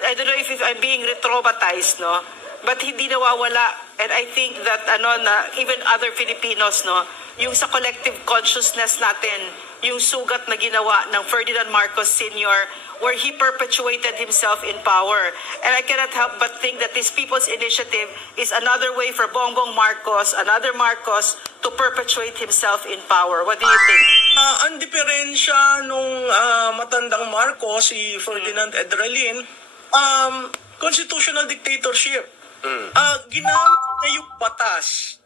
I don't know if I'm being re-traumatized, no? But hindi nawawala. And I think that na even other Filipinos, no, yung sa collective consciousness natin, yung sugat na ginawa ng Ferdinand Marcos Sr., where he perpetuated himself in power. And I cannot help but think that this People's Initiative is another way for Bongbong Marcos, another Marcos, to perpetuate himself in power. What do you think? Ang diferensya nung matandang Marcos, si Ferdinand Edralin, constitutional dictatorship. Ginamit niya yung batas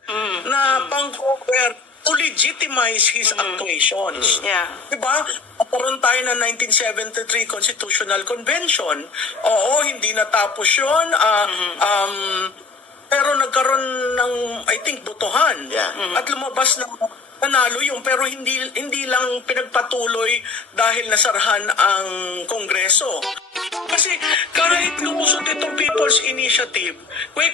na pang-cover to legitimize his actuations. Diba? Nagkaroon tayo ng 1973 Constitutional Convention. Oo, hindi natapos yun. Pero nagkaroon ng, I think, botohan. At lumabas na nanalo yung, pero hindi lang pinagpatuloy dahil nasarahan ang Kongreso. Kasi kahit lumusot itong People's Initiative,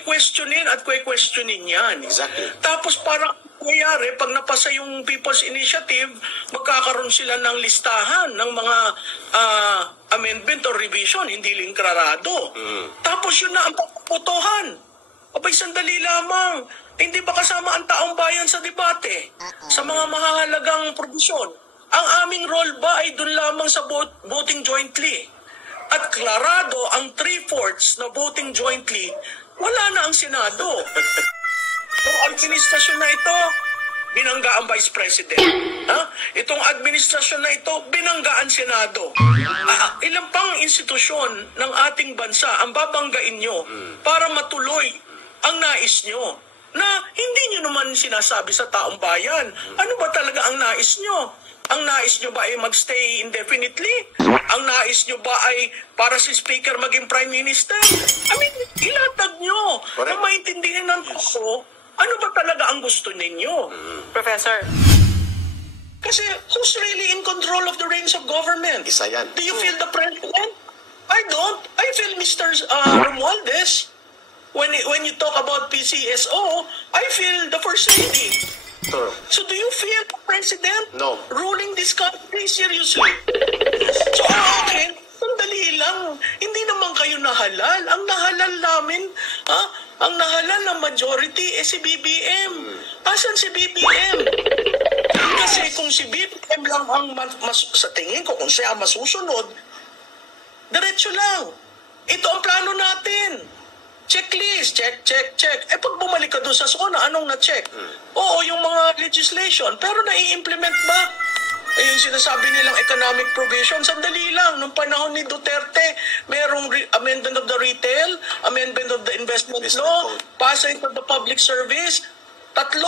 questionin at questionin yan. Exactly. Tapos parang nangyayari, pag napasa yung People's Initiative, magkakaroon sila ng listahan ng mga amendment or revision, hindi lingkrarado. Tapos yun na ang pagputohan. Abay, sandali lamang. Hindi ba kasama ang taong bayan sa debate? Sa mga mahahalagang probisyon? Ang aming role ba ay dun lamang sa voting jointly? At klarado ang 3/4 na voting jointly, wala na ang Senado. Itong administrasyon na ito, binangga ang Vice President. Itong administrasyon na ito, binangga ang Senado. Ilang pang institusyon ng ating bansa ang babanggain nyo para matuloy ang nais nyo na hindi nyo naman sinasabi sa taong bayan. Ano ba talaga ang nais nyo? Ang nais nyo ba ay magstay indefinitely? Ang nais nyo ba ay para si Speaker maging Prime Minister? I mean, ilatag nyo na maintindihan ng tao ano ba talaga ang gusto ninyo. Professor? Kasi who's really in control of the reins of government? Isa yan. Do you feel the president? I don't. I feel Mr. Romualdez. When you talk about PCSO, I feel the First Lady. So do you feel the president ruling this country seriously? So akin, sandali lang. Hindi naman kayo nahalal. Ang nahalal namin, ang nahalal ng majority si BBM. Asan si BBM? Kasi kung si BBM lang ang sa tingin ko, kung siya masusunod, diretso lang. Ito ang plano natin. Checklist, check. Pag bumalik ka doon sa SONA, anong na-check? Oo, yung mga legislation, pero nai-implement ba? Yung sinasabi nilang economic provision, sandali lang. Nung panahon ni Duterte, merong amendment of the retail, amendment of the investment law, passing of the public service, 3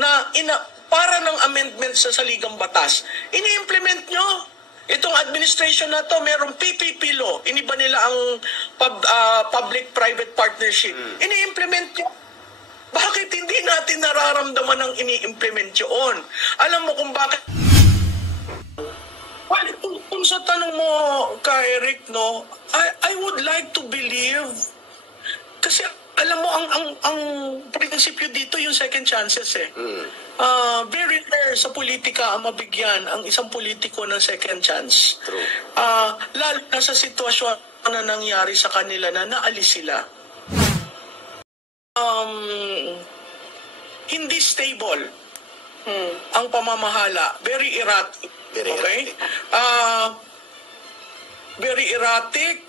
na para ng amendment sa saligang batas. Ini-implement nyo. Itong administration na to, merong PPP law. Iniba nila ang public-private partnership. Ini-implement nyo. Bakit hindi natin nararamdaman ang ini-implement yun? Alam mo kung bakit? Well, kung sa tanong mo kay Rick, no, I would like to believe, kasi alam mo, ang prinsipyo dito yung second chances eh. Very rare sa politika ang mabigyan ang isang politiko ng second chance. Lalo na sa sitwasyon na nangyari sa kanila na naalis sila. Hindi stable ang pamamahala. Very erratic. Very erratic,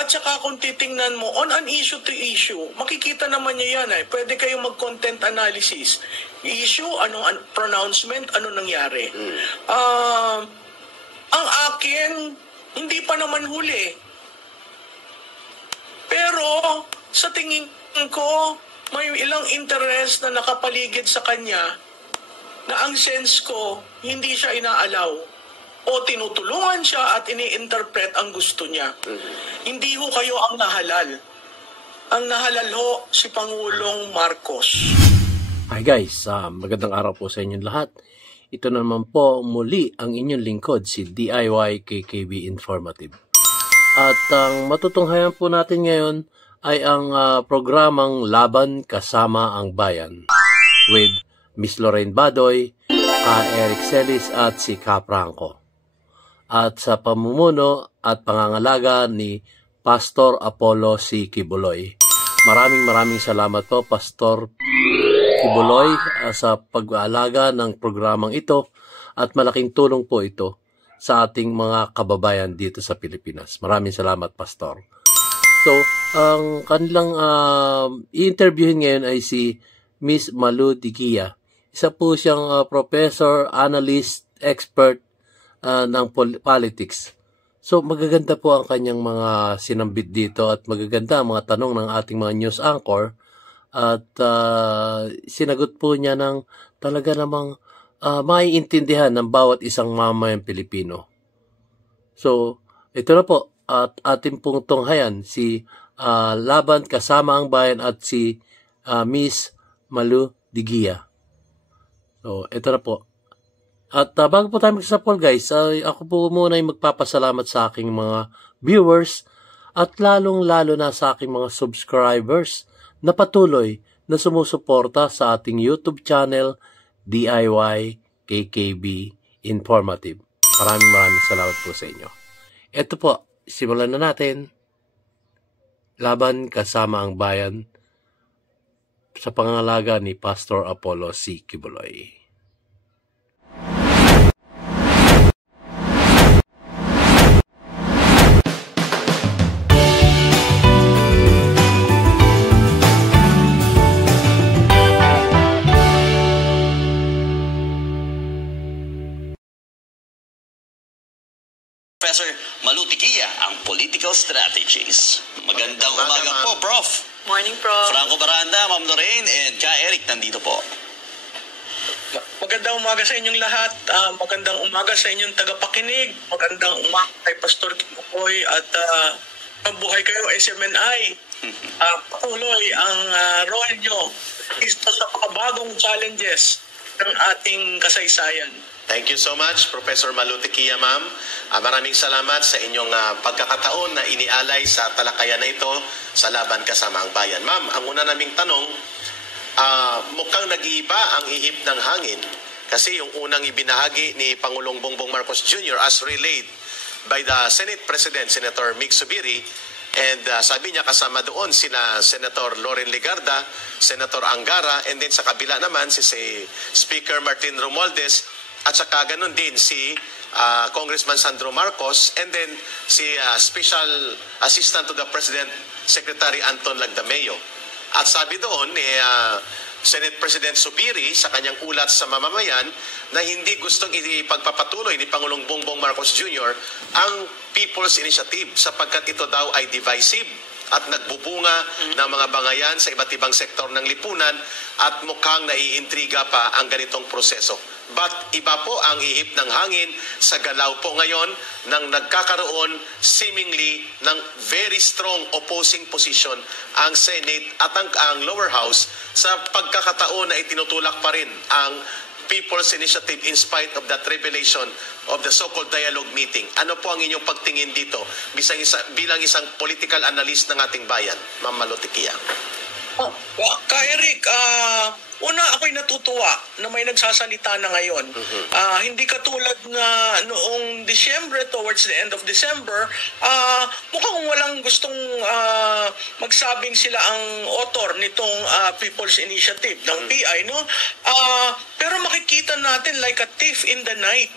at saka kung titingnan mo on an issue to issue, makikita naman niya yan pwede kayong mag-content analysis. Issue, anong pronouncement, ano nangyari. Ang akin, hindi pa naman huli. Pero sa tingin ko, may ilang interest na nakapaligid sa kanya na ang sense ko, hindi siya inaalaw. O tinutulungan siya at ini-interpret ang gusto niya. Hindi ho kayo ang nahalal. Ang nahalal ho si Pangulong Marcos. Hi guys, magandang araw po sa inyong lahat. Ito naman po muli ang inyong lingkod, si DIY KKB Informative. At ang matutunghayan po natin ngayon ay ang programang Laban Kasama ang Bayan with Miss Lorraine Badoy, Eric Celis at si Ka Franco. At sa pamumuno at pangangalaga ni Pastor Apollo C. Kibuloy. Maraming salamat po, Pastor Kibuloy, sa pag-aalaga ng programang ito at malaking tulong po ito sa ating mga kababayan dito sa Pilipinas. Maraming salamat, Pastor. So, ang kanilang i-interviewin ngayon ay si Miss Malu Digia. Isa po siyang professor, analyst, expert ng politics. So, magaganda po ang kanyang mga sinambit dito at magaganda ang mga tanong ng ating mga news anchor at sinagot po niya ng talaga namang maiintindihan ng bawat isang mamayang Pilipino. So, ito na po at ating pong tunghayan si Laban Kasama ang Bayan at si Miss Malu Digia. So, ito na po. At bago po tayo magsapol guys, ako po muna ay magpapasalamat sa aking mga viewers at lalong-lalo na sa aking mga subscribers na patuloy na sumusuporta sa ating YouTube channel DIY KKB Informative. Maraming salamat po sa inyo. Ito po, simulan na natin. Laban Kasama ang Bayan sa pangangalaga ni Pastor Apollo C. Kibuloy. Professor Malu Digia, ang political strategies. Magandang umaga po, Prof. Morning, Prof. Franco Baranda, Ma'am Lorraine, and Ka Eric nandito po. Magandang umaga sa inyong lahat. Magandang umaga sa inyong tagapakinig. Magandang umaga kay Pastor Kibuloy at mabuhay kayo SMNI. Patuloy ang role nyo isa sa bagong challenges ng ating kasaysayan. Thank you so much, Professor Malu Digia, ma'am. Maraming salamat sa inyong pagkakataon na inialay sa talakayan na ito sa Laban Kasama ang Bayan. Ma'am, ang una naming tanong, mukhang nag-iiba ang ihip ng hangin kasi yung unang ibinahagi ni Pangulong Bongbong Marcos Jr. as relayed by the Senate President, Senator Mig Zubiri, and sabi niya kasama doon sina Senator Loren Legarda, Senator Angara, and then sa kabila naman si Speaker Martin Romualdez, at saka ganun din si Congressman Sandro Marcos, and then si Special Assistant to the President, Secretary Anton Lagdameo. At sabi doon ni Senate President Zubiri sa kanyang ulat sa mamamayan na hindi gustong ipagpapatuloy ni Pangulong Bongbong Marcos Jr. ang People's Initiative sapagkat ito daw ay divisive at nagbubunga ng mga bangayan sa iba't ibang sektor ng lipunan at mukhang naiintriga pa ang ganitong proseso. But iba po ang ihip ng hangin sa galaw po ngayon nang nagkakaroon seemingly ng very strong opposing position ang Senate at ang lower house sa pagkakataon na itinutulak pa rin ang People's Initiative in spite of that revelation of the so-called dialogue meeting. Ano po ang inyong pagtingin dito bilang isang political analyst ng ating bayan, Ma'am Malu Digia? Ka Eric, una ako'y natutuwa na may nagsasalita na ngayon. Hindi katulad na noong December, towards the end of December, mukhang walang gustong magsabing sila ang author nitong People's Initiative ng PI, no? Pero makikita natin like a thief in the night.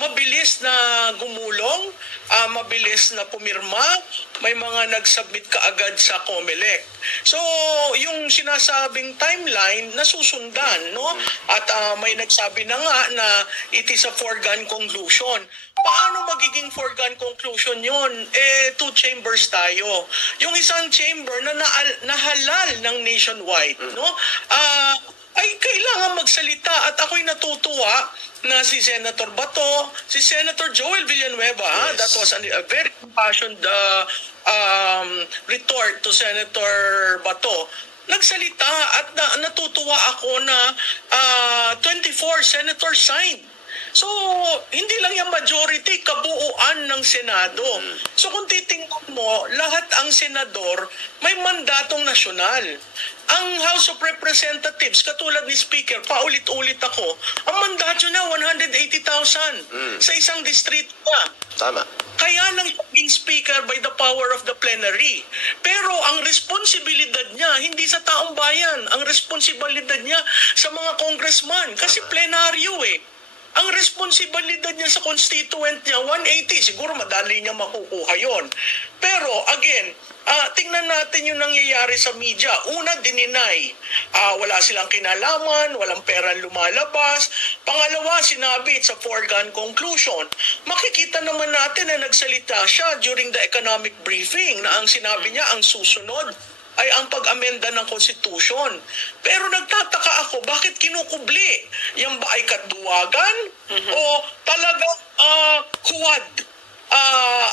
Mabilis na gumulong, mabilis na pumirma, may mga nag-submit kaagad sa COMELEC. So, yung sinasabing timeline, nasusundan, no? At may nagsabi na nga na it is a foregone conclusion. Paano magiging foregone conclusion yon? Two chambers tayo. Yung isang chamber na nahalal ng nationwide, no? Ay kailangan magsalita at ako'y natutuwa na si Senator Bato, si Senator Joel Villanueva, that was a very impassioned retort to Senator Bato, nagsalita at natutuwa ako na 24 senators signed. So, hindi lang yung majority, kabuuan ng Senado. So, kung titingnan mo, lahat ang senador may mandatong nasyonal. Ang House of Representatives, katulad ni Speaker, paulit-ulit ako, ang mandato na 180,000 sa isang distrito na. Tama. Kaya lang naging speaker by the power of the plenary. Pero ang responsibilidad niya, hindi sa taong bayan. Ang responsibilidad niya sa mga congressman. Kasi plenaryo eh. Ang responsibilidad niya sa constituent niya, 180. Siguro madali niya makukuha yon. Pero again, tingnan natin yung nangyayari sa media. Una, dininay. Wala silang kinalaman, walang perang lumalabas. Pangalawa, sinabi it's a foregone conclusion. Makikita naman natin na nagsalita siya during the economic briefing na ang sinabi niya, ang susunod ay ang pag-amenda ng Constitution. Pero nagtataka ako, bakit kinukubli? Yan ba ay katduwagan? O talagang huwad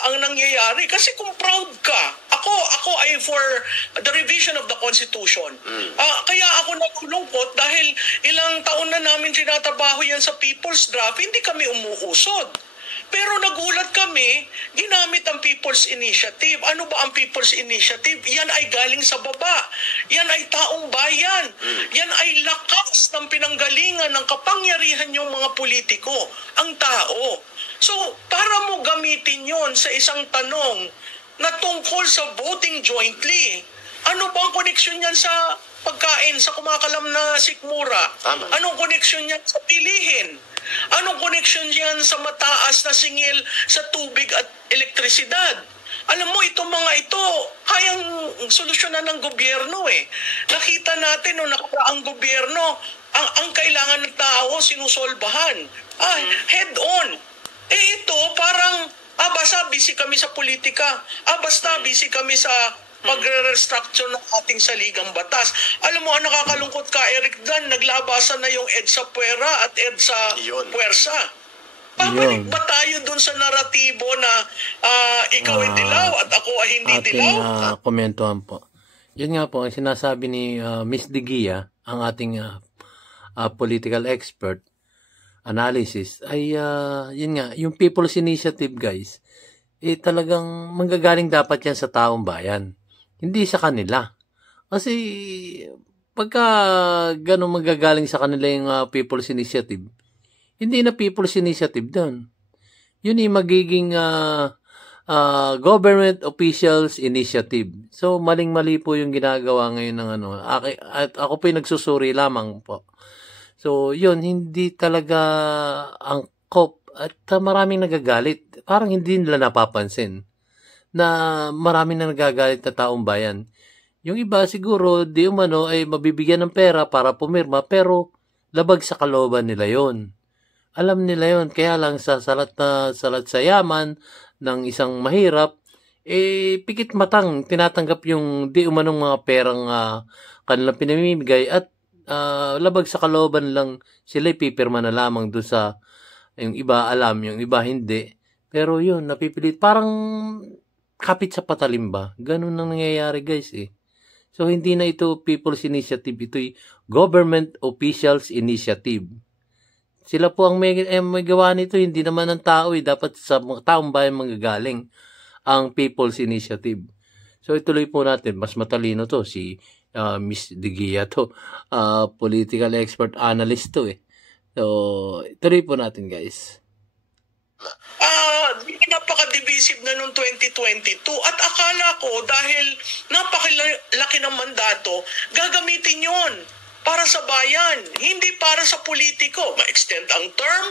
ang nangyayari? Kasi kung proud ka, ako ay for the revision of the Constitution. Kaya ako nagulungkot dahil ilang taon na namin tinatrabaho yan sa People's Draft, hindi kami umuusod. Pero nagulat kami, ginamit ang People's Initiative. Ano ba ang People's Initiative? Yan ay galing sa baba. Yan ay taong bayan. Yan ay lakas ng pinanggalingan ng kapangyarihan yung mga politiko, ang tao. So, para mo gamitin yon sa isang tanong na tungkol sa voting jointly, ano bang koneksyon yan sa pagkain, sa kumakalam na sikmura? Tama. Anong koneksyon yan sa pilihin? Anong koneksyon yan sa mataas na singil sa tubig at elektrisidad? Alam mo, itong mga ito, kayang solusyonan ng gobyerno eh. Nakita natin nung nakaraang gobyerno, ang kailangan ng tao sinusolbahan. Head on. Ito parang, basta busy kami sa politika. Basta busy kami sa pagre-restructure ng ating saligang batas. Alam mo, ang nakakalungkot ka, Eric Dan, naglabasan na yung EDSA Puwera at EDSA Puwersa. Pabalik ba tayo dun sa naratibo na ikaw ay dilaw at ako ay hindi dilaw? Komentuhan po. Yun nga po, ang sinasabi ni Miss Digia, ang ating political expert analysis, ay yun nga, yung People's Initiative, guys, talagang manggagaling dapat yan sa taong bayan. Hindi sa kanila. Kasi pagka ganun magagaling sa kanila yung People's Initiative, hindi na People's Initiative doon. Yun yung magiging Government Officials Initiative. So, maling-mali po yung ginagawa ngayon ng at ako po yung nagsusuri lamang po. So, yun, hindi talaga angkop at maraming nagagalit. Parang hindi nila napapansin na maraming na nagagalit na taong bayan. Yung iba siguro, di umano ay mabibigyan ng pera para pumirma, pero labag sa kalooban nila yon. Alam nila yon, kaya lang sa salat sa yaman ng isang mahirap, pikit matang tinatanggap yung di umanong mga perang kanilang pinamimigay at labag sa kalooban lang sila pipirma na lamang doon sa yung iba alam, yung iba hindi. Pero yun, napipilit. Parang kapit sa patalimba. Ganun ang nangyayari, guys eh. So, hindi na ito People's Initiative. Ito'y Government Officials Initiative. Sila po ang may gawa nito. Hindi naman ng tao eh. Dapat sa taong bayan manggagaling ang People's Initiative. So, ituloy po natin. Mas matalino to. Si Miss Digia to. Political expert analyst to eh. So, ituloy po natin, guys. Napaka-divisive na noong 2022 at akala ko dahil napakalaki ng mandato, gagamitin yon para sa bayan, hindi para sa politiko. Ma-extend ang term,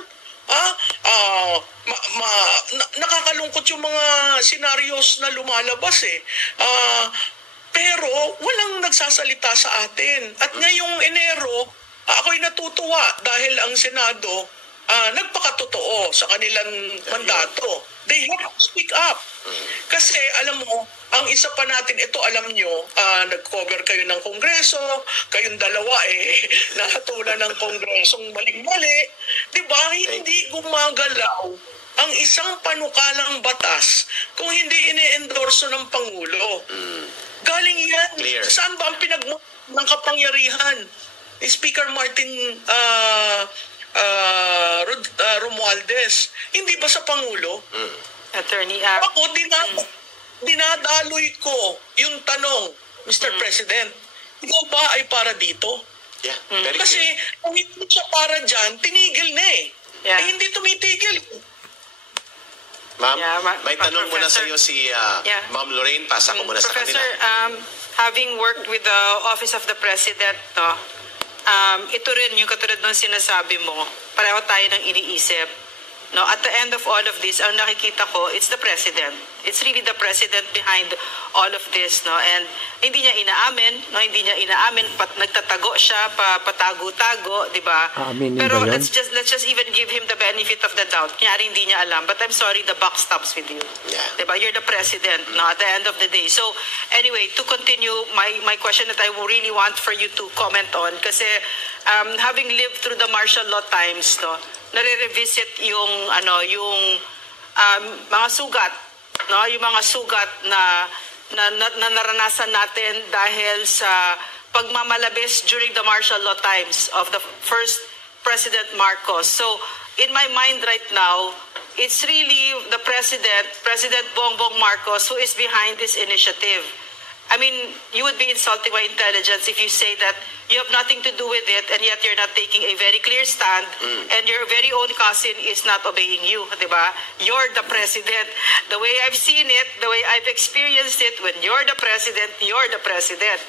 nakakalungkot yung mga scenarios na lumalabas eh. Pero walang nagsasalita sa atin. At ngayong Enero, ako'y natutuwa dahil ang Senado nagpakatotoo sa kanilang mandato. They have to speak up. Kasi alam mo, ang isa pa natin, ito alam nyo, nag-cover kayo ng Kongreso, kayong dalawa nakatulan ng Kongresong maling-mali. Diba? Hindi gumagalaw ang isang panukalang batas kung hindi ini-endorso ng Pangulo. Galing yan. Clear. Saan ba ang ng kapangyarihan ni Speaker Martin Romualdez? Hindi ba sa Pangulo? Attorney Ako, dinadaloy ko yung tanong, Mr. President. ikaw ba ay para dito? Yeah, very Kasi clear. kung hindi siya para dyan, tinigil na eh. Yeah. Eh, hindi tumitigil. Ma'am, Yeah, may tanong muna sa Professor. iyo si Yeah. Ma'am Lorraine. Pasa ko muna sa Professor, kanila. having worked with the Office of the President, no, ito rin yung katulad ng sinasabi mo, pareho tayo ng iniisip. No, at the end of all of this, ang nakikita ko, it's the President. It's really the President behind all of this, no? And hindi niya inaamin, no? Hindi niya inaamin, nagtatago siya, patago-tago, di ba? Aaminin Pero ba yun? let's just even give him the benefit of the doubt. Kunyari hindi niya alam, but I'm sorry, the buck stops with you. Yeah. Diba? You're the President, no? At the end of the day. So, anyway, to continue, my question that I really want for you to comment on, kasi having lived through the martial law times, no, nare-revisit yung mga sugat, no, yung mga sugat na naranasan natin dahil sa pagmamalabis during the martial law times of the first President Marcos. So in my mind right now, it's really the President Bongbong Marcos, who is behind this initiative. I mean, you would be insulting my intelligence if you say that you have nothing to do with it and yet you're not taking a very clear stand and your very own cousin is not obeying you, diba? You're the president. The way I've seen it, the way I've experienced it, when you're the president, you're the president.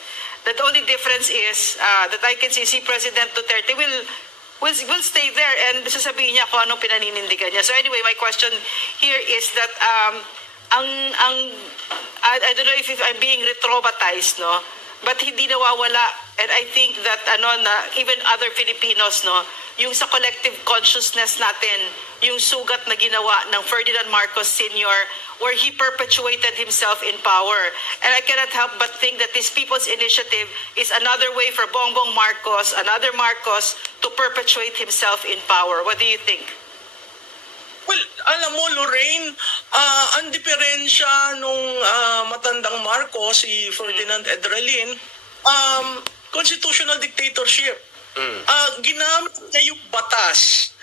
The only difference is that I can see President Duterte will stay there and sasabihin niya kung anong pinaninindigan niya. So anyway, my question here is that I don't know if I'm being retraumatized, no? But hindi nawawala, and I think that even other Filipinos, no, yung sa collective consciousness natin, yung sugat na ginawa ng Ferdinand Marcos Sr., where he perpetuated himself in power. And I cannot help but think that this People's Initiative is another way for Bongbong Marcos, another Marcos, to perpetuate himself in power. What do you think? Well, alam mo, Lorraine, ang diferensya nung matandang Marcos, si Ferdinand Edralin, constitutional dictatorship. Ginamit niya yung batas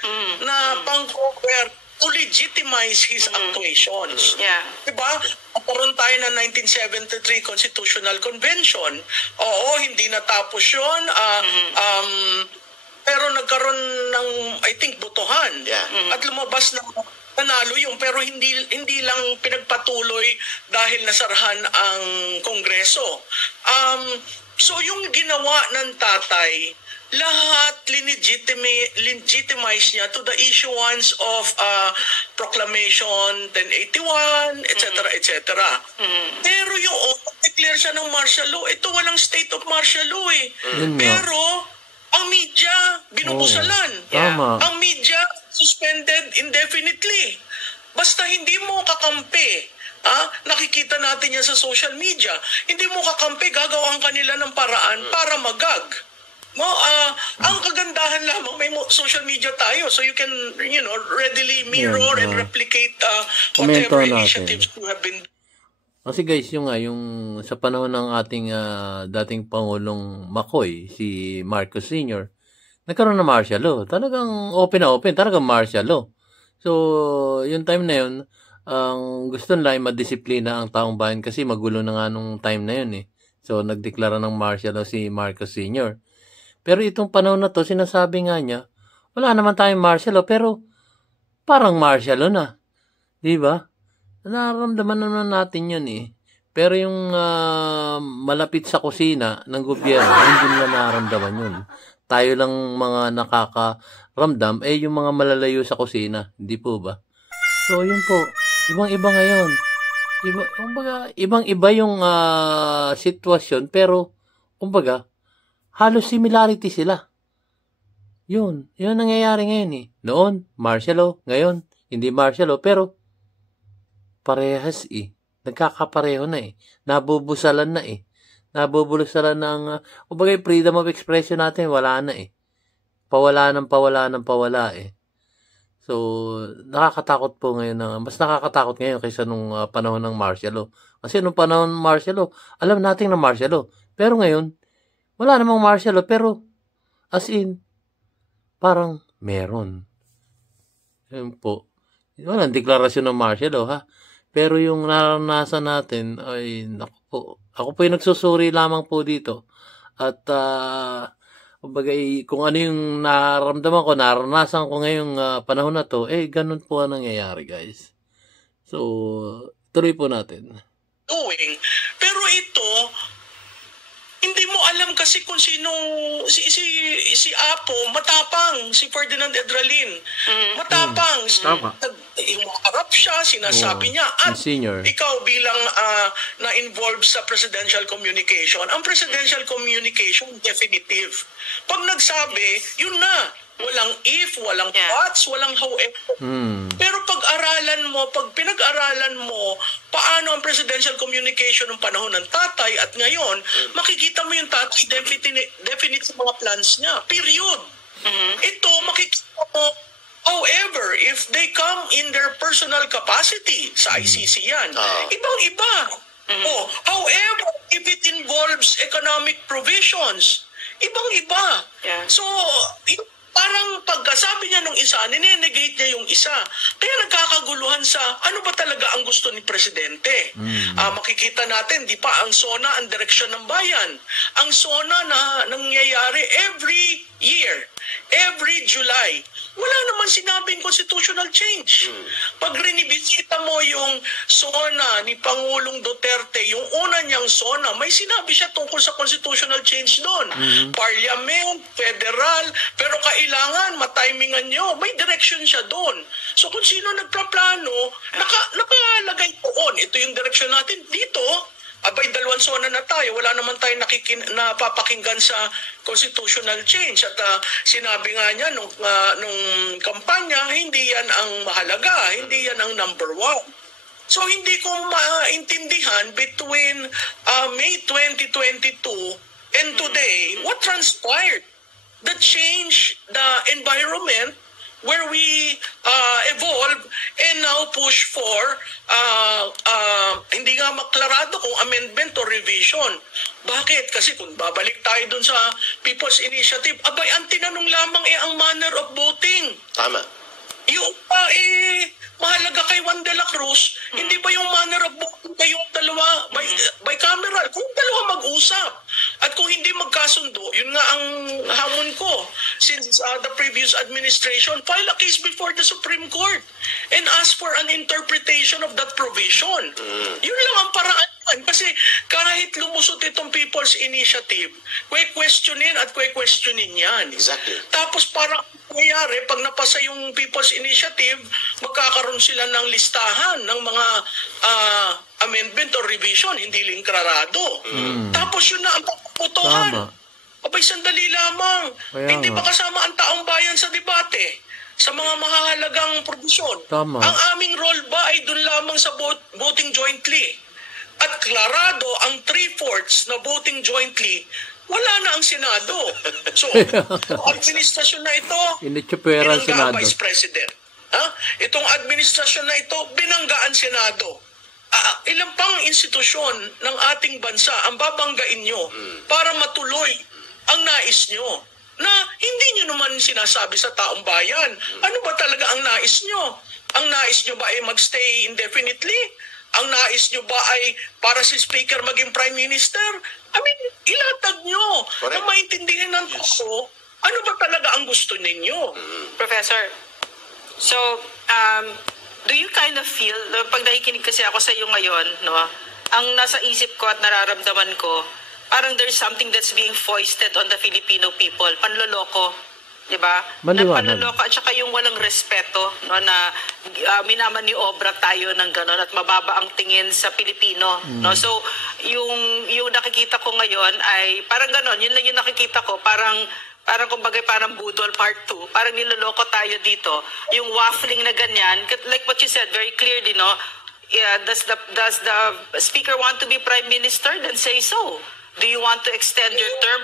na pang-cover to legitimize his actuations. Yeah. Diba? Nagkaroon tayo ng 1973 Constitutional Convention. Oo, hindi natapos yun. Pero nagkaroon ng, I think, botohan. Yeah. At lumabas na nanalo yung, pero hindi lang pinagpatuloy dahil nasarahan ang Kongreso. So yung ginawa ng tatay, lahat legitimize niya to the issuance of Proclamation 1081, etc., etc. Pero yung declare siya ng martial law, ito walang state of martial law eh. Pero ang media, binubusalan. Tama. Ang media, suspended indefinitely. Basta hindi mo kakampi, nakikita natin yan sa social media, hindi mo kakampi, gagawin kanila ng paraan para magag. No, ang kagandahan lamang, may social media tayo, so you can, readily mirror and replicate whatever Komento natin. initiatives you have been. Kasi guys, yung sa panahon ng ating dating Pangulong Macoy, si Marcos Sr., nagkaroon ng martial law. Talagang open na open, talagang martial law. So, yung time na yun, ang gusto nila ay madisiplina ang taong bayan kasi magulo na nga nung time na yun eh. So, nagdeklara ng martial law si Marcos Sr. Pero itong panahon na to, sinasabi nga niya, wala naman tayong martial law, pero parang martial law na. Diba? Nararamdaman naman natin yun eh. Pero yung malapit sa kusina ng gobyerno, hindi nila nararamdaman yun. Tayo lang mga nakakaramdam, yung mga malalayo sa kusina. Hindi po ba? So, yun po. Ibang-iba ngayon. Ibang-iba yung sitwasyon, pero, kumbaga, halos similarity sila. Yun nangyayari ngayon eh. Noon, martial law. Ngayon, hindi martial law, pero, parehas eh. Nagkakapareho na eh. Nabubusalan na eh. Nabubulusalan ng, kumbaga freedom of expression natin, wala na eh. Pawala eh. So, nakakatakot po ngayon. Mas nakakatakot ngayon kaysa nung panahon ng martial law. Kasi nung panahon ng martial law, alam natin na martial law. Pero ngayon, wala namang martial law. Pero, as in, parang meron. Yun po. Walang deklarasyon ng martial law ha. Pero yung naranasan natin, ay, naku po. Ako po yung nagsusuri lamang po dito. At kumbaga, kung ano yung nararamdaman ko, naranasan ko ngayong panahon na to, ganun po ang nangyayari, guys. So, tuloy po natin. Pero ito, hindi mo alam kasi kung sino si Apo, matapang, si Ferdinand Edralin. Matapang. Harap siya, sinasabi niya. At ikaw bilang na-involved sa presidential communication, ang presidential communication, definitive. Pag nagsabi, yun na. Walang if, walang buts, walang however. Pero pag pinag-aralan mo paano ang presidential communication ng panahon ng tatay at ngayon, makikita mo yung tatay definite sa mga plans niya. Period. Ito, makikita mo, however, if they come in their personal capacity, sa ICC yan, ibang-iba. However, if it involves economic provisions, ibang-iba. So, parang pagkasabi niya nung isa, ninenegate niya yung isa. Kaya nagkakaguluhan sa ano ba talaga ang gusto ni Presidente. Makikita natin, di pa, ang SONA ang direksyon ng bayan. Ang SONA na nangyayari every year, every July. Wala naman sinabing constitutional change. Pag rinibisita mo yung SONA ni Pangulong Duterte, yung una niyang SONA, may sinabi siya tungkol sa constitutional change doon. Parliament, federal, pero kailangan matimingan nyo. May direction siya doon. So kung sino nagpaplano, nakalagay doon. Ito yung direction natin dito. Abay, dalawang SONA na tayo. Wala naman tayo napapakinggan sa constitutional change. At sinabi nga niya nung kampanya, hindi yan ang mahalaga. Hindi yan ang number one. So hindi ko maintindihan between May 2022 and today, what transpired that changed the environment where we evolve and now push for hindi nga maklarado kung amendment or revision. Bakit? Kasi kung babalik tayo dun sa People's Initiative, abay, ang tinanong lamang ang manner of voting. Tama. Yung mahalaga kay Juan de la Cruz, hindi ba yung manner of voting kayong dalawa bicameral? Kung dalawa mag-usap at kung hindi magkasundo, yun nga ang hamon ko since the previous administration, file a case before the Supreme Court and ask for an interpretation of that provision. Yun lang ang paraan. Kasi kahit lumusot itong People's Initiative, questionin yan. Exactly. Tapos parang nangyayari, pag napasa yung People's Initiative, magkakaroon sila ng listahan ng mga amendment or revision, hindi lingkrarado. Tapos yun na ang pagputuhan. Abay, sandali lamang. Hindi ba kasama ang taong bayan sa debate? Sa mga mahahalagang provision? Ang aming role ba ay dun lamang sa voting jointly? At klarado ang 3/4 na voting jointly, wala na ang Senado. So, administrasyon na ito, binangga ang Vice President. Itong administrasyon na ito, binangga ang Senado. Ilang pang institusyon ng ating bansa ang babanggain nyo para matuloy ang nais nyo na hindi nyo naman sinasabi sa taong bayan. Ano ba talaga ang nais nyo? Ang nais nyo ba ay magstay indefinitely? Ang nais nyo ba ay para si Speaker maging Prime Minister? I mean, ilatag nyo na maintindihan ng tao ano ba talaga ang gusto ninyo. Professor, so, do you kind of feel, pag nakikinig kasi ako sa iyo ngayon, no, ang nasa isip ko at nararamdaman ko, parang there's something that's being foisted on the Filipino people, panloloko. Diba? Panloloko at saka yung walang respeto, no, na minamaniobra tayo ng gano'n at mababa ang tingin sa Pilipino. No? So, yung nakikita ko ngayon ay parang gano'n. Yun lang yung nakikita ko. Parang kumbaga parang budol part 2. Parang niloloko tayo dito. Yung waffling na ganyan, like what you said very clearly, no? Does the speaker want to be prime minister? Then say so. Do you want to extend your term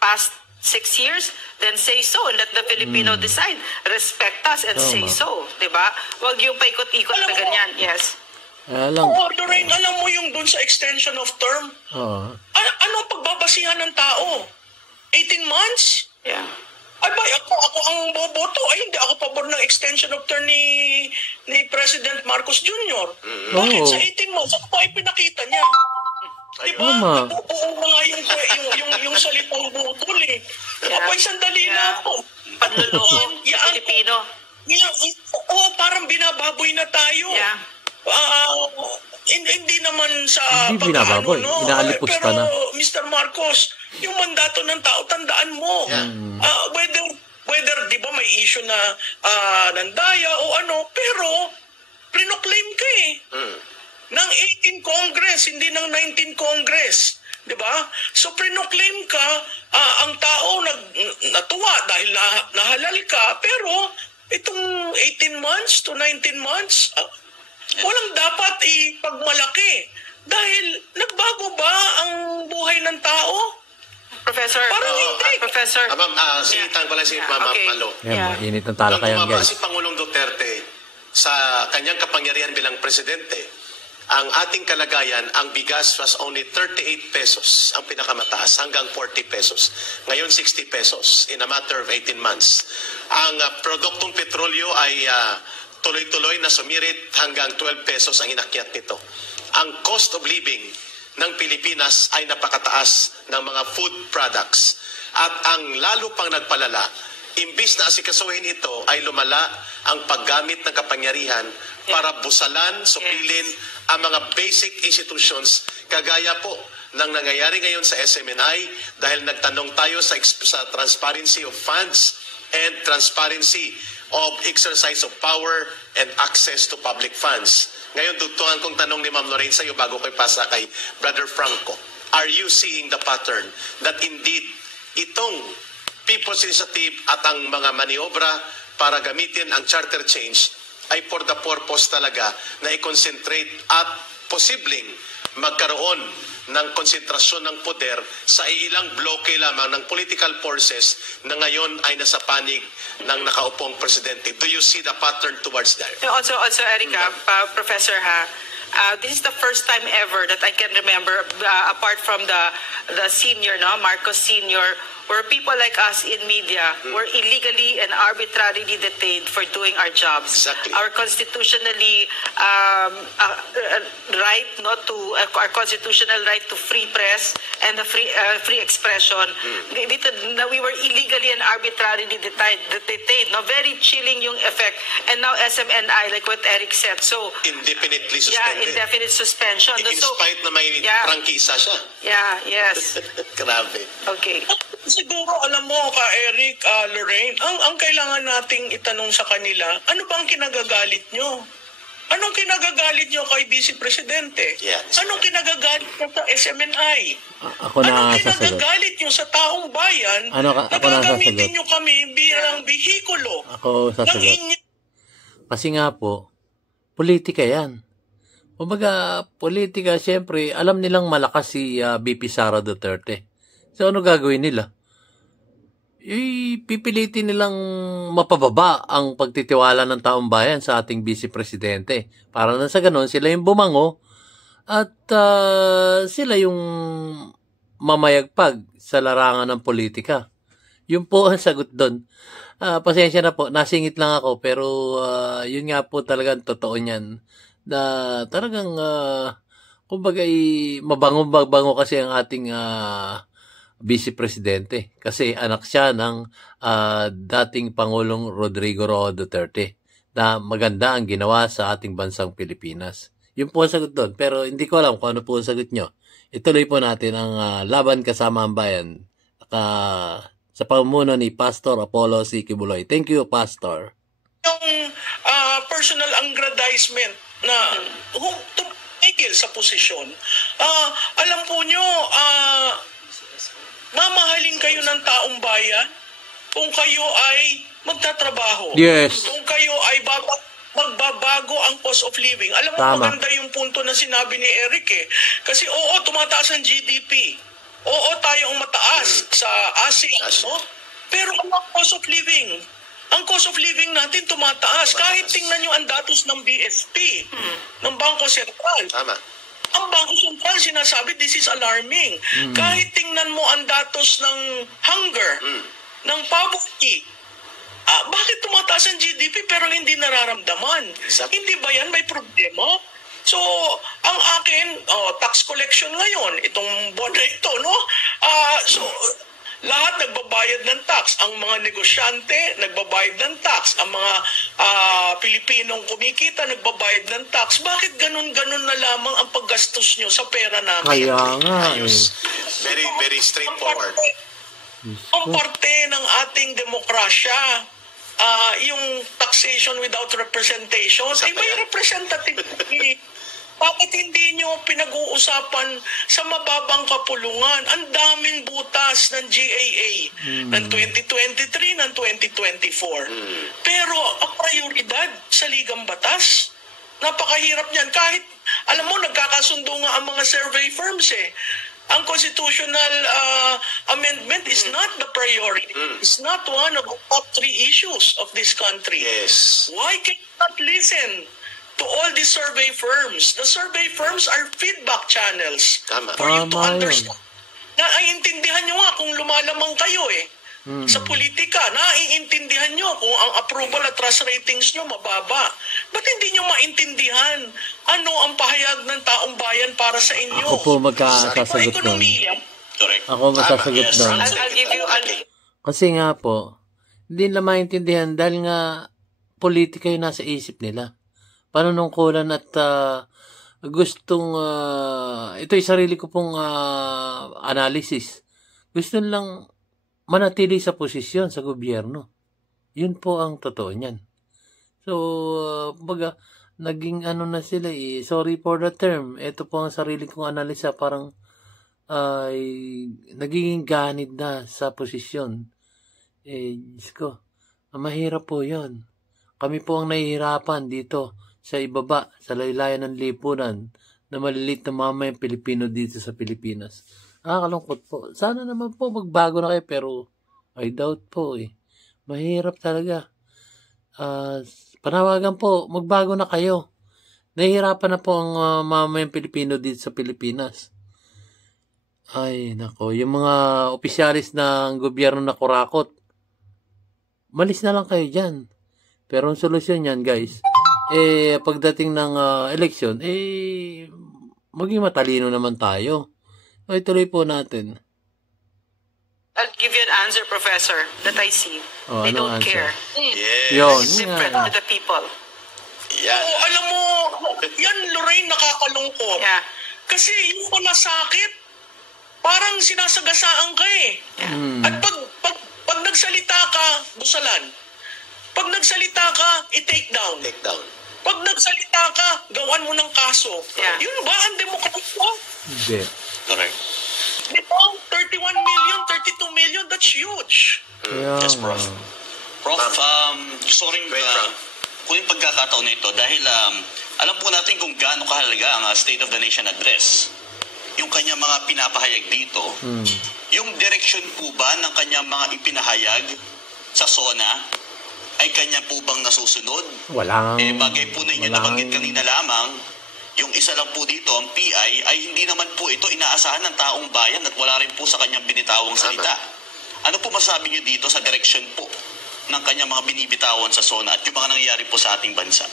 past 6 years, then say so and let the Filipino decide. Respect us and say so. Diba? Huwag yung paikot-ikot na ganyan. Yes. Lorraine, alam mo yung dun sa extension of term? Ano ang pagbabasihan ng tao? 18 months? Yeah. Ay ba, ako ang boboto. Ay, hindi ako pabor ng extension of term ni President Marcos Jr. Bakit sa 18 months? Ako pa ay pinakita niya. Di ba? Tama. Nabubuo na nga yung salitang budol eh. Abay, sandali na ako. Panluloko, Yan. Pilipino. Parang binababoy na tayo. Yeah. Hindi naman sa Hindi binababoy. Inaalipos pero pa na. Mr. Marcos, yung mandato ng tao, tandaan mo. Whether di ba may issue na nandaya o ano, pero prinoclaim ka eh. Ng 18 Congress, hindi ng 19 Congress. Di ba? So prinoclaim ka, ang tao natuwa dahil nahalal ka, pero itong 18 months to 19 months, walang dapat ipagmalaki. Dahil nagbago ba ang buhay ng tao? Professor, Parang hindi. Professor. Ma'am, singitan ko lang si Ma'am Okay. Malo. Yan, mainit ang talakayan, Nung bumaba guys. si Pangulong Duterte sa kanyang kapangyarihan bilang presidente, ang ating kalagayan, ang bigas was only 38 pesos, ang pinakamataas, hanggang 40 pesos. Ngayon, 60 pesos in a matter of 18 months. Ang produktong petrolyo ay tuloy-tuloy na sumirit hanggang 12 pesos ang inakyat nito. Ang cost of living ng Pilipinas ay napakataas ng mga food products. At ang lalo pang nagpalala, imbis na asikasuhin ito, ay lumala ang paggamit ng kapangyarihan para busalan, supilin ang mga basic institutions kagaya po ng nangyayari ngayon sa SMNI dahil nagtanong tayo sa transparency of funds and transparency of exercise of power and access to public funds. Ngayon, dutuhan kong tanong ni Ma'am Lorraine sa iyo bago ko ipasa kay Brother Franco. Are you seeing the pattern that indeed itong People's Initiative at ang mga maniobra para gamitin ang charter change ay for the purpose talaga na i-concentrate at posibleng magkaroon ng konsentrasyon ng poder sa ilang bloke lamang ng political forces na ngayon ay nasa panig ng nakaupong presidente. Do you see the pattern towards that? Also, Erica, Professor, this is the first time ever that I can remember, apart from the senior, Marcos Senior, where people like us in media were illegally and arbitrarily detained for doing our jobs. Exactly. Our constitutionally our constitutional right to free press and the free expression. We were illegally and arbitrarily detained. No, very chilling yung effect. And now SMNI, like what Eric said, so Indefinitely yeah, suspended. indefinite suspension. In spite na may prangkisa siya. Yeah, yes. Grabe. Okay. Siguro, alam mo ka, Eric, Lorraine, ang kailangan nating itanong sa kanila, ano bang kinagagalit nyo? Anong kinagagalit nyo kay Vice Presidente? Yes. Anong kinagagalit nyo sa SMNI? Ako na Anong sasagot. kinagagalit nyo sa taong bayan Ako na gagamitin sasagot. nyo kami bilang bihikulo Ako ng sasagot. inyo? Kasi nga po, politika yan. Kumbaga, politika, siyempre, alam nilang malakas si BP Sara Duterte. So, ano gagawin nila? Pipilitin nilang mapababa ang pagtitiwala ng taong bayan sa ating Vice Presidente. Para na sa ganon, sila yung bumango at sila yung mamayagpag sa larangan ng politika. Yun po ang sagot doon. Pasensya na po, nasingit lang ako, pero yun nga po talagang totoo niyan. Na talagang, kumbaga, mabango kasi ang ating Vice Presidente. Kasi anak siya ng dating Pangulong Rodrigo Roa Duterte na maganda ang ginawa sa ating bansang Pilipinas. Yun po ang sagot doon. Pero hindi ko alam kung ano po ang sagot nyo. Ituloy po natin ang Laban Kasama ang Bayan sa pamumuno ni Pastor Apollo C. Kibuloy. Thank you, Pastor. Yung personal aggrandizement na tumigil sa posisyon. Alam po nyo, mamahalin kayo ng taong bayan kung kayo ay magtatrabaho. Yes. Kung kayo ay magbabago ang cost of living. Alam mo, Tama. maganda yung punto na sinabi ni Eric eh. Kasi tumataas ang GDP. Oo, tayong mataas sa ASEAN, no? Pero ang cost of living, ang cost of living natin tumataas. Kahit tingnan nyo ang datos ng BSP, ng Bangko Sentral. Tama. Ang Bangko Sentral sinasabi, this is alarming. Kahit tingnan mo ang datos ng hunger, ng poverty, bakit tumataas ang GDP pero hindi nararamdaman? Exactly. Hindi ba yan may problema? So, ang akin, tax collection ngayon, itong buwan na ito, no? So, lahat nagbabayad ng tax. Ang mga negosyante, nagbabayad ng tax. Ang mga Pilipinong kumikita, nagbabayad ng tax. Bakit ganun-ganun na lamang ang paggastos nyo sa pera namin? Kaya nga eh. Ayos. Very, very straightforward. Ang parte ng ating demokrasya, yung taxation without representation, ay may representative. Bakit hindi nyo pinag-uusapan sa mababang kapulungan? Ang daming butas ng GAA ng 2023, ng 2024. Pero ang prioridad sa Ligang Batas, napakahirap niyan. Kahit, alam mo, nagkakasundo nga ang mga survey firms eh. Ang constitutional amendment is not the priority. It's not one of the top 3 issues of this country. Yes. Why can you not listen to all the survey firms? The survey firms are feedback channels Tama. for you to Tama yun. understand. Naiintindihan nyo nga kung lumalamang kayo eh. Sa politika, naiintindihan nyo kung ang approval at trust ratings nyo mababa. Ba't hindi nyo maintindihan ano ang pahayag ng taong bayan para sa inyo? Ako po magkasasagot nun. Ekonomiya. Correct. Ako masasagot Yes. nun. I'll give you, Kasi nga po, hindi nila maintindihan dahil nga politika yung nasa isip nila. Panunungkulan at gustong, ito yung sarili ko pong analysis. Gusto lang manatili sa posisyon sa gobyerno. Yun po ang totoo niyan. So, baga, naging ano na sila sorry for the term. Ito po ang sarili kong analisa, parang nagiging ganid na sa posisyon. Diyos ko, mahirap po yun. Kami po ang nahihirapan dito sa ibaba, sa laylayan ng lipunan, na malilit na mamayang Pilipino dito sa Pilipinas. Nakakalungkot po. Sana naman po magbago na kayo, pero I doubt po eh. Mahirap talaga. Panawagan po, magbago na kayo. Nahihirapan na po ang mamayang Pilipino dito sa Pilipinas. Ay, nako. Yung mga opisyalis ng gobyerno na kurakot, malis na lang kayo dyan. Pero ang solusyon yan, guys, pagdating ng eleksyon, maging matalino naman tayo. Ay, tuloy po natin. I'll give you an answer, Professor, that I see. They anong don't answer? care. Yes. Yun. It's different to the people. Yan. Alam mo, yan, Lorraine, nakakalungkot. Yeah. Kasi yung malasakit, parang sinasagasaan ka eh. At pag nagsalita ka, busalan. Pag nagsalita ka, i-take down. Take down. Pag nagsalita ka, gawan mo ng kaso. Yeah. Yun ba ang demokrasya? Hindi. Correct. Di ba? 31 million, 32 million, that's huge. Kaya, Yes, Prof. Prof, gusto ko rin kung yung pagkakataon na ito dahil alam po natin kung gaano kahalaga ang State of the Nation Address. Yung kanyang mga pinapahayag dito, yung direction po ba ng kanyang mga ipinahayag sa SONA ay kanya po bang nasusunod? walang... Bagay po na inyo nabanggit kanina lamang, yung isa lang po dito, ang PI, ay hindi naman po ito inaasahan ng taong bayan at wala rin po sa kanyang binitawang salita. Ano po masabi niyo dito sa direction po ng kanyang mga binibitawan sa SONA at yung mga nangyayari po sa ating bansa?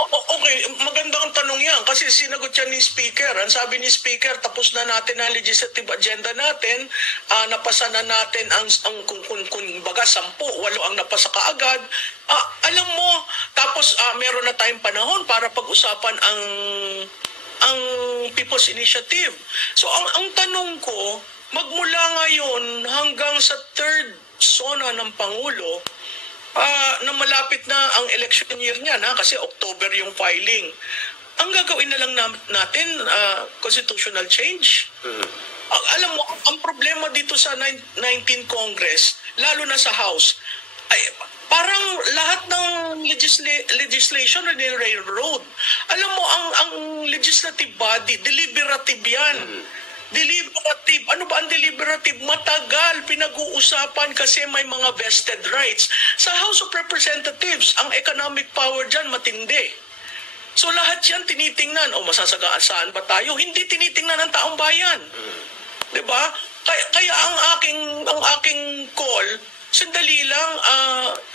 Okay, magandang tanong yan kasi sinagot yan ni Speaker. Ang sabi ni Speaker, tapos na natin ang legislative agenda natin, napasa na natin ang kung baga 10, 8 ang napasa kaagad. Alam mo, tapos meron na tayong panahon para pag-usapan ang People's Initiative. So ang tanong ko, magmula ngayon hanggang sa 3rd SONA ng Pangulo, na malapit na ang election year niya kasi October yung filing. Ang gagawin na lang natin, constitutional change. Alam mo, ang problema dito sa 19 Congress, lalo na sa House, ay parang lahat ng legislation na ni-railroad. Alam mo, ang legislative body, deliberative yan. Deliberative. Ano ba ang deliberative? Matagal pinag-uusapan kasi may mga vested rights. Sa House of Representatives, ang economic power dyan matindi. So lahat yan tinitingnan. Masasagaan ba tayo? Hindi tinitingnan ng taong bayan. Diba? Kaya ang aking call, Sandali lang,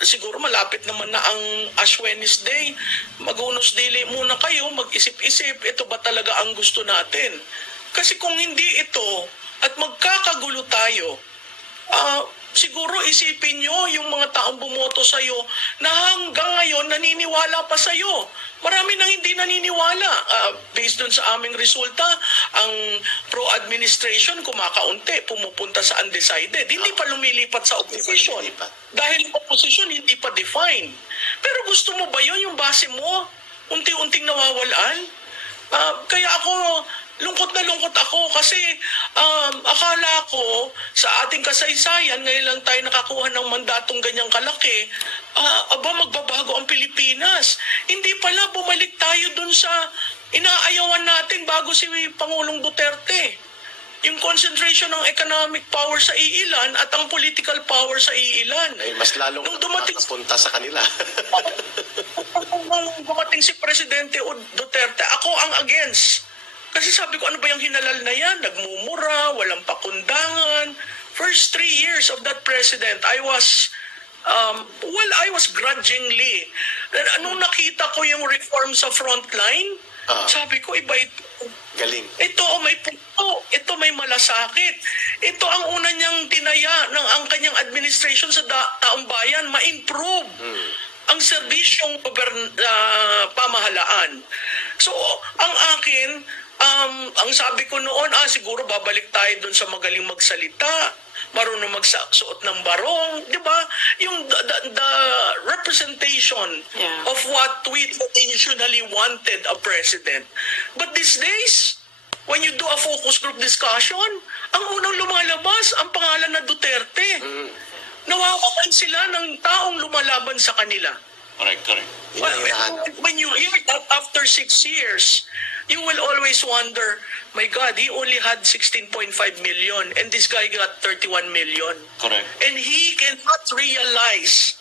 siguro malapit naman na ang Ash Wednesday. Mag-unos dili muna kayo, mag-isip-isip, ito ba talaga ang gusto natin? Kasi kung hindi ito at magkakagulo tayo, siguro isipin nyo yung mga taong bumoto sa'yo na hanggang ngayon naniniwala pa sa'yo. Marami nang hindi naniniwala. Based dun sa aming resulta, ang pro-administration kumakaunti, pumupunta sa undecided. Hindi pa lumilipat sa opposition. Dahil opposition hindi pa defined. Pero gusto mo ba yun, yung base mo? Unti-unting nawawalan? Kaya ako, lungkot na lungkot ako kasi akala ko sa ating kasaysayan, ngayon lang tayo nakakuha ng mandatong ganyang kalaki, magbabago ang Pilipinas. Hindi pala, bumalik tayo dun sa inaayawan natin bago si Pangulong Duterte. Yung concentration ng economic power sa iilan at ang political power sa iilan. Ay, mas lalong punta sa kanila. Nung dumating si Presidente Duterte, ako ang against. Kasi sabi ko, ano ba yung hinalal na yan? Nagmumura, walang pakundangan. First 3 years of that president, I was grudgingly. Anong nakita ko yung reform sa frontline, sabi ko, iba ito. Galing. Ito may punto, ito may malasakit. Ito ang una niyang tinaya ng ang kanyang administration sa taong bayan, ma-improve ang serbisyong pamahalaan. So, ang akin, ang sabi ko noon, siguro babalik tayo dun sa magaling magsalita, marunong magsuot ng barong, di ba? Yung the representation of what we traditionally wanted a president. But these days, when you do a focus group discussion, ang unang lumalabas, ang pangalan na Duterte. Nawawalan sila ng taong lumalaban sa kanila. Correct. When you hear that after 6 years, you will always wonder, my God, he only had 16.5 million and this guy got 31 million. Correct. And he cannot realize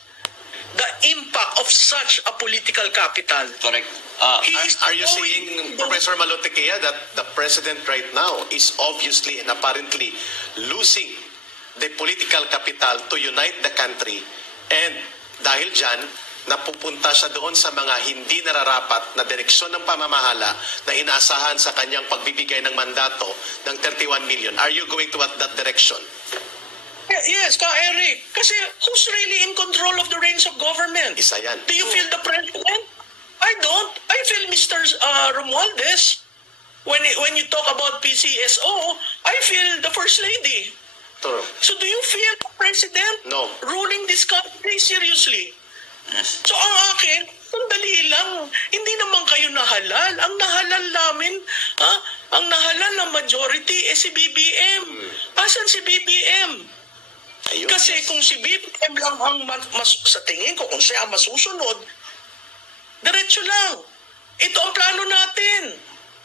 the impact of such a political capital. Correct. Are you saying, Professor Malotequia, that the president right now is obviously and apparently losing the political capital to unite the country, and dahil dyan, napupunta siya doon sa mga hindi nararapat na direksyon ng pamamahala na inaasahan sa kanyang pagbibigay ng mandato ng 31 million. Are you going to that direction? Yes, Eric. Kasi who's really in control of the reins of government? Isa yan. Do you feel the president? I don't. I feel Mr. Romualdez. When you talk about PCSO, I feel the First Lady. True. So do you feel the president No. ruling this country seriously? Yes. So ang akin, sandali lang, hindi naman kayo nahalal. Ang nahalal namin, ang nahalal ng majority si BBM. Asan si BBM? Ayun. Kasi kung si BBM lang ang sa tingin ko, kung siya ang masusunod, diretso lang. Ito ang plano natin.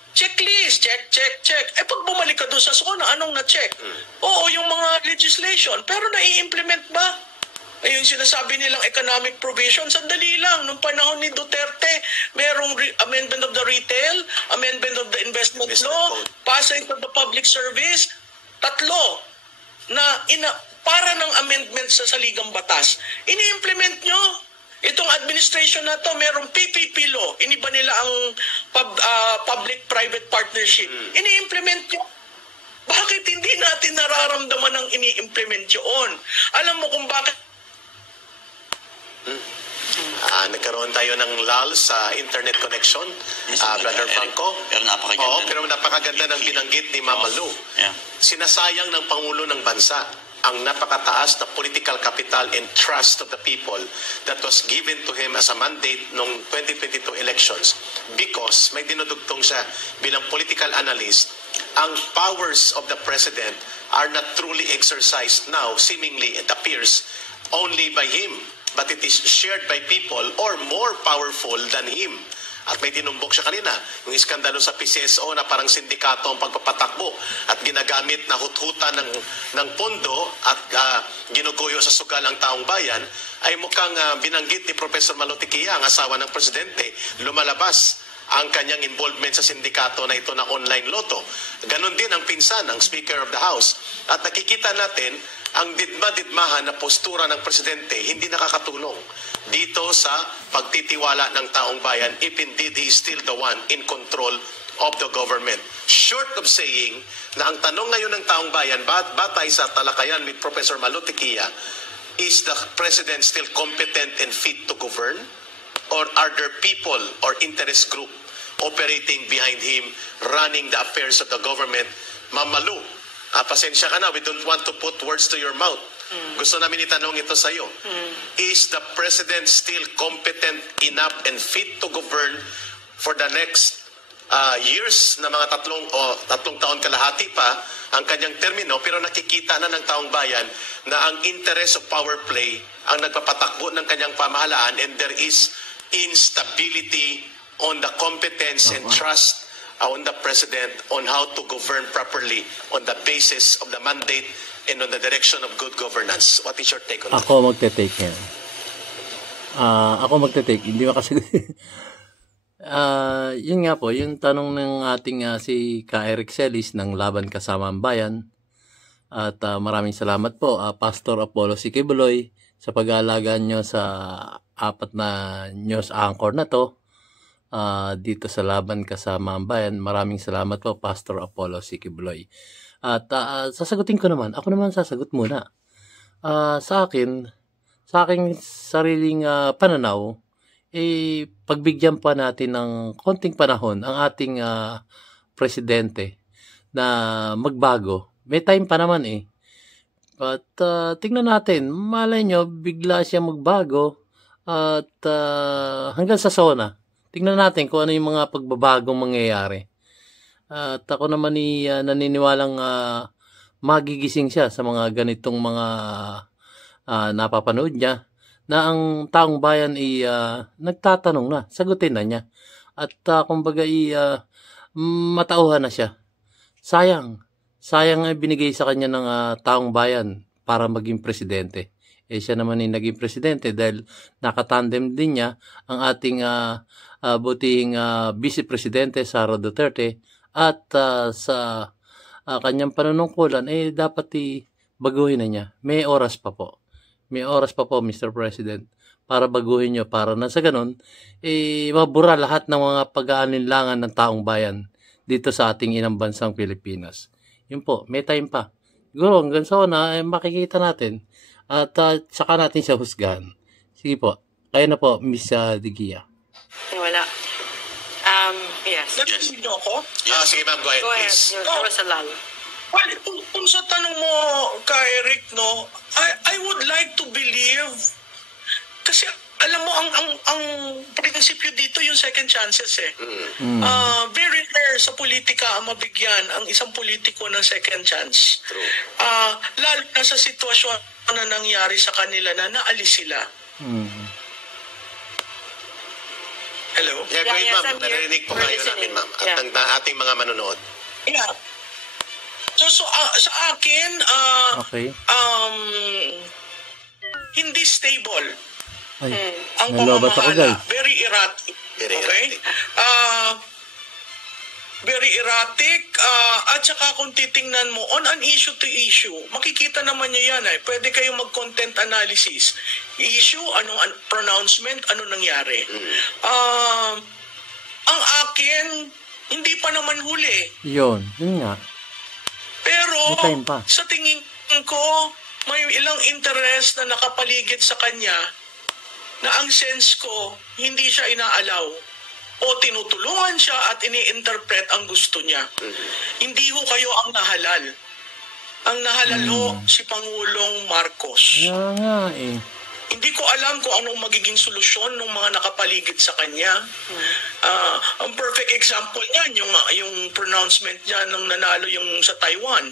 Checklist, check. Pag bumalik ka doon sa SONA, anong na-check? Oo, yung mga legislation. Pero nai-implement ba? Yung sinasabi nilang economic provision, sandali lang. Nung panahon ni Duterte, merong amendment of the retail, amendment of the investment law, passing of the public service, 3 na para ng amendment sa saligang batas. Ini-implement nyo. Itong administration na to, merong PPP law. Iniba nila ang public-private partnership. Ini-implement nyo. Bakit hindi natin nararamdaman ang ini-implement yun? Alam mo kung bakit nagkaroon tayo ng lull sa internet connection, Brother Franco. Pero napakaganda. Oo, pero napakaganda ng binanggit ni Mama Lou. Yeah. Sinasayang ng Pangulo ng Bansa ang napakataas na political capital and trust of the people that was given to him as a mandate noong 2022 elections, because may dinudugtong siya bilang political analyst. Ang powers of the president are not truly exercised now, seemingly it appears, only by him, but it is shared by people or more powerful than him. At may tinumbok siya kanina, yung iskandalo sa PCSO na parang sindikato ang pagpapatakbo at ginagamit na huthutan ng pondo at ginuguyo sa sugal ang taong bayan, ay mukhang binanggit ni Professor Malotequia, ang asawa ng presidente, lumalabas ang kanyang involvement sa sindikato na ito na online loto. Ganon din ang pinsan, ang Speaker of the House. At nakikita natin ang didma-didmahan na postura ng Presidente hindi nakakatulong dito sa pagtitiwala ng taong bayan if indeed he is still the one in control of the government. Short of saying na ang tanong ngayon ng taong bayan, batay sa talakayan with Professor Malutiquia, is the President still competent and fit to govern? Or are there people or interest group operating behind him, running the affairs of the government? Ma'am Malu, pasensya ka na, we don't want to put words to your mouth. Gusto namin itanong ito sa iyo. Is the President still competent enough and fit to govern for the next years na mga tatlong taon kalahati pa ang kanyang termino, pero nakikita na ng taong bayan na ang interest of power play ang nagpapatakbo ng kanyang pamahalaan, and there is instability on the competence and trust on the President on how to govern properly on the basis of the mandate and on the direction of good governance. What is your take on that? Ako magte-take yan. Ako magte-take. Hindi mo kasi... yun nga po, yung tanong ng ating si Ka Eric Celis ng Laban Kasama ang Bayan. At maraming salamat po, Pastor Apollo Sikibuloy, sa pag-aalaga nyo sa 4 na news anchor na to dito sa Laban Kasama ang Bayan. Maraming salamat po, Pastor Apollo Sikibuloy. At sasagutin ko naman, ako naman sasagot muna. Sa aking sariling pananaw, pagbigyan pa natin ng konting panahon ang ating presidente na magbago. May time pa naman But tingnan natin, malay nyo, bigla siya magbago at hanggang sa SONA. Tingnan natin kung ano yung mga pagbabagong mangyayari. At ako naman naniniwalang magigising siya sa mga ganitong mga napapanood niya, na ang taong bayan nagtatanong na, sagutin na niya. At kumbaga matauhan na siya. Sayang ay binigay sa kanya ng taong bayan para maging presidente. Siya naman ay naging presidente dahil nakatandem din niya ang ating butihing Vice Presidente Sara Duterte, at sa kanyang panunungkulan dapat baguhin na niya. May oras pa po. Mr. President, para baguhin nyo, para na sa ganun, mabura lahat ng mga pag-aalinlangan ng taong bayan dito sa ating inang bansang Pilipinas. Yun po, may time pa. Siguro hanggang SONA, makikita natin at saka natin siya husgahan. Sige po, kayo na po, Miss Digia. Wala. Yes. Nag-isip niyo ako? Sige ma'am, go ahead, Go ahead. please. There was a lull. Well, kung sa tanong mo, kay Rick, no, I would like to believe, kasi alam mo, ang prinsipyo dito yung second chances very rare sa politika ang mabigyan ang isang politiko ng second chance. Lalo na sa sitwasyon na nangyari sa kanila na naalis sila. Hello? Yeah, go ahead, yes, ma'am. I'm here. Narinig po We're kayo listening. namin, ma'am. At Yeah. ng ating mga manonood. Yeah. So sa akin, Okay. hindi stable Ay, ang nalobat ako, pamamahala. guys. Very erratic. Very Okay? erratic. Very erratic. At saka kung titingnan mo, on an issue to issue, makikita naman niya yan. Pwede kayong mag-content analysis. Issue, anong pronouncement, ano nangyari. Ang akin, hindi pa naman huli. Yun nga. Pero May time pa. sa tingin ko, may ilang interest na nakapaligid sa kanya na ang sense ko, hindi siya inaalaw o tinutulungan siya at ini-interpret ang gusto niya. Hindi ho kayo ang nahalal. Ang nahalal ho si Pangulong Marcos. Kaya nga Hindi ko alam kung anong magiging solusyon ng mga nakapaligid sa kanya. Ang perfect example niyan, yung pronouncement niya nung nanalo yung sa Taiwan.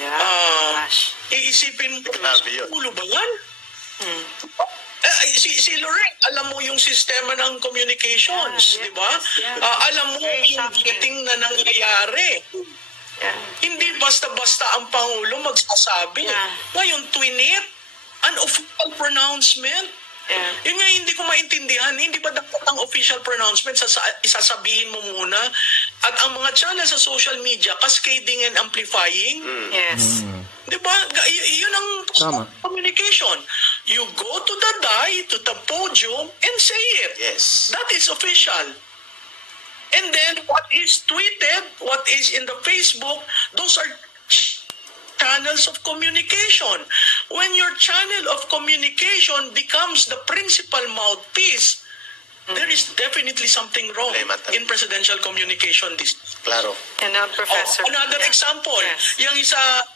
Yeah. Gosh. Iisipin mo, Grabe yun. ulo ba yan? Si Lorraine, alam mo yung sistema ng communications, Yeah, di ba? yeah. Alam mo Very yung shocking. dating na nangyayari. Yeah. Hindi basta-basta ang Pangulo magsasabi. Yeah. Ngayon, twinit, an official pronouncement, Yun nga hindi ko maintindihan, hindi ba dapat ang official pronouncement isasabihin mo muna at ang mga channel sa social media cascading and amplifying? Yes. Di ba? Yun ang Tama. communication. You go to the to the podium and say it. Yes. That is official. And then what is tweeted, what is in the Facebook, those are channels of communication. When your channel of communication becomes the principal mouthpiece, there is definitely something wrong in presidential communication. Klaro. And Professor. Another example, Yes. yung sa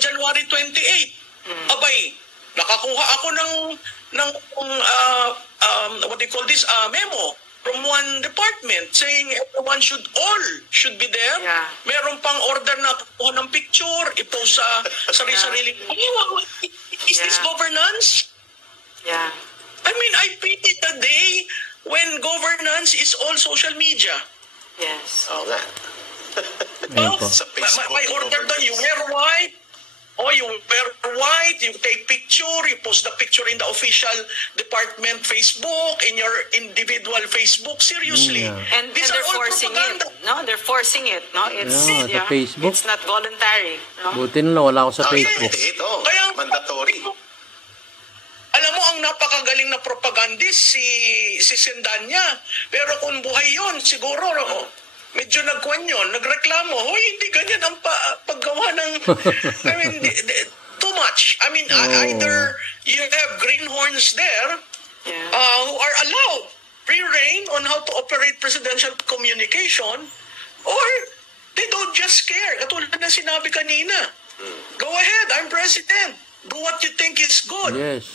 January 28, abay, nakakuha ako ng what do you call this, memo from one department saying everyone should be there. Yeah. Meron pang order na kuha ng picture, ipost sa sarili-sarili. Is this governance? Yeah. I mean, I pity the day when governance is all social media. Yes. Oo nga. Ayun po. Sa Facebook. May order doon, you wear white. You wear white, you take picture, you post the picture in the official department Facebook, in your individual Facebook. Seriously. Yeah. And These they're are all forcing propaganda. it. No, they're forcing it. No, it's Yeah, sa Facebook. It's not voluntary. No? Buti na lang wala ako sa Facebook. Ito, Kaya- mandatory. Alam mo, ang napakagaling na propagandist si Sendanya. Pero kung buhay yon siguro, medyo nagkuhan yun, nagreklamo, hoy, hindi ganyan ang paggawa ng, I mean, too much. I mean, either you have greenhorns there who are allowed free reign on how to operate presidential communication, or they don't just care. Katulad na sinabi kanina, go ahead, I'm president. Do what you think is good Yes.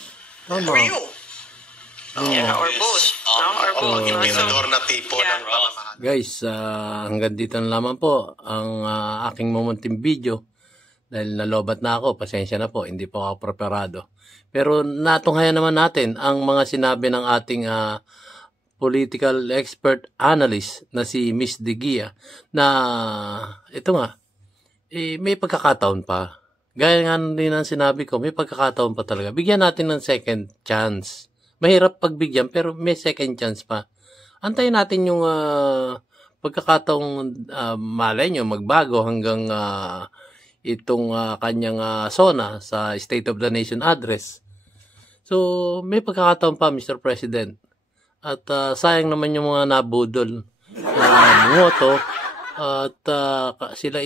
for Tama. you. Yeah, or both. No? Or both. no? Tinador na tipo Yeah. ng pamamahal. Guys, hanggang dito na lamang po ang aking mumunting video. Dahil nalobat na ako, pasensya na po, hindi po ako preparado. Pero natunghayan naman natin ang mga sinabi ng ating political expert analyst na si Miss De Guia na ito nga, may pagkakataon pa. Gaya nga din ang sinabi ko, may pagkakataon pa talaga. Bigyan natin ng second chance. Mahirap pagbigyan pero may second chance pa. Antayin natin yung pagkakataong malay nyo magbago hanggang itong kanyang SONA sa State of the Nation address. So, may pagkakataon pa, Mr. President. At sayang naman yung mga nabudol na bumoto at sila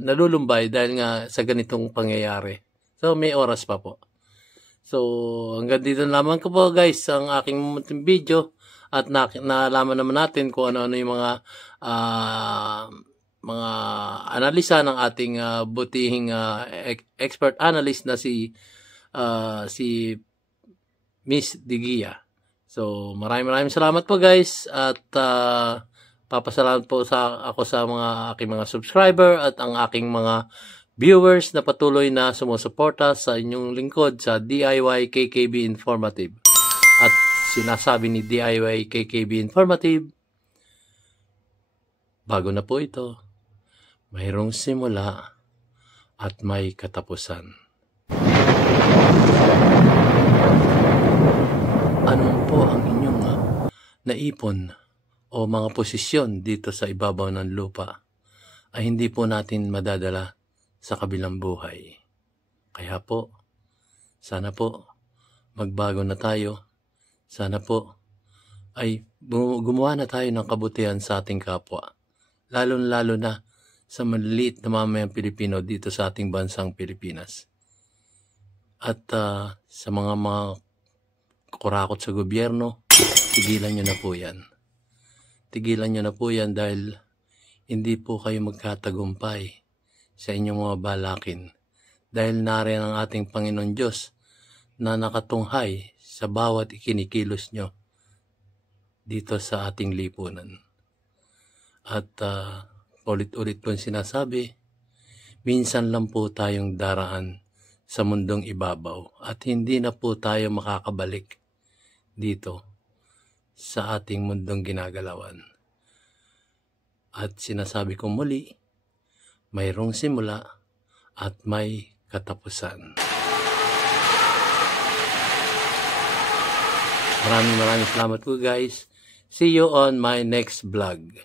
nalulumbay dahil nga sa ganitong pangyayari. So, may oras pa po. So, hanggang dito lamang ko po guys ang aking munting video at nalaman naman natin kung ano-ano yung mga analisa ng ating butihing expert analyst na si Miss De Guia. So, maraming salamat po guys at papasalamat po ako sa mga aking mga subscriber at ang aking mga viewers na patuloy na sumusuporta sa inyong lingkod sa DIY KKB Informative. At sinasabi ni DIY KKB Informative, bago na po ito, mayroong simula at may katapusan. Anong po ang inyong naipon o mga posisyon dito sa ibabaw ng lupa ay hindi po natin madadala sa kabilang buhay. Kaya po, sana po magbago na tayo. Sana po ay gumawa na tayo ng kabutihan sa ating kapwa. Lalo-lalo na sa maliliit na mamayang Pilipino dito sa ating bansang Pilipinas. At sa mga kurakot sa gobyerno, tigilan nyo na po yan. Tigilan nyo na po yan dahil hindi po kayo magkatagumpay sa inyong mga balakin dahil nariyan ang ating Panginoon Diyos na nakatunghay sa bawat ikinikilos nyo dito sa ating lipunan. At ulit-ulit po sinasabi, minsan lang po tayong daraan sa mundong ibabaw at hindi na po tayo makakabalik dito sa ating mundong ginagalawan. At sinasabi ko muli, mayroong simula at may katapusan. Maraming salamat po guys. See you on my next vlog.